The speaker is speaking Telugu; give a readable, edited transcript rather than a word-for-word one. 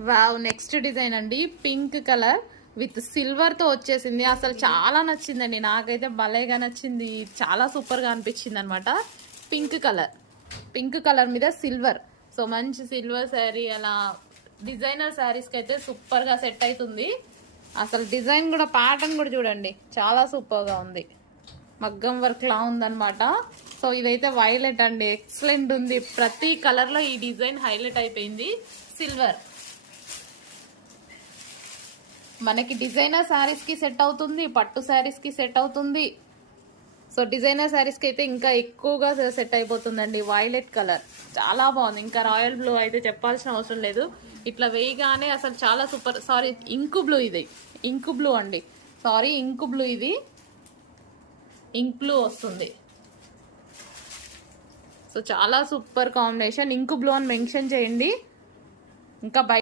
వావ్, నెక్స్ట్ డిజైన్ అండి. పింక్ కలర్ విత్ సిల్వర్ తో వచ్చేసింది. అసలు చాలా నచ్చిందండి, నాకైతే భలేగా నచ్చింది. చాలా సూపర్ గా అనిపించింది అనమాట. పింక్ కలర్ మీద సిల్వర్. సో మంచి సిల్వర్ శారీ, అలా డిజైనర్ శారీస్ కి అయితే సూపర్ గా సెట్ అవుతుంది. అసలు డిజైన్ కూడా, ప్యాటర్న్ కూడా చూడండి, చాలా సూపర్ గా ఉంది. మగ్గం వర్క్ లా ఉందన్నమాట. సో ఇదైతే వైలెట్ అండి, ఎక్సలెంట్ ఉంది. ప్రతి కలర్ లో ఈ డిజైన్ హైలైట్ అయిపోయింది. సిల్వర్ మనకి డిజైనర్ శారీస్ కి సెట్ అవుతుంది, పట్టు శారీస్ కి సెట్ అవుతుంది. సో డిజైనర్ శారీస్ కి అయితే ఇంకా ఎక్కువగా సెట్ అయిపోతుందండి. వైలెట్ కలర్ చాలా బాగుంది. ఇంకా రాయల్ బ్లూ అయితే చెప్పాల్సిన అవసరం లేదు. ఇట్లా వేయగానే అసలు చాలా సూపర్. సారీ, ఇంకు బ్లూ, ఇది ఇంకు బ్లూ అండి. సారీ, ఇంకు బ్లూ, ఇది ఇంక్ బ్లూ వస్తుంది. సో చాలా సూపర్ కాంబినేషన్. ఇంకు బ్లూ అని మెన్షన్ చేయండి. ఇంకా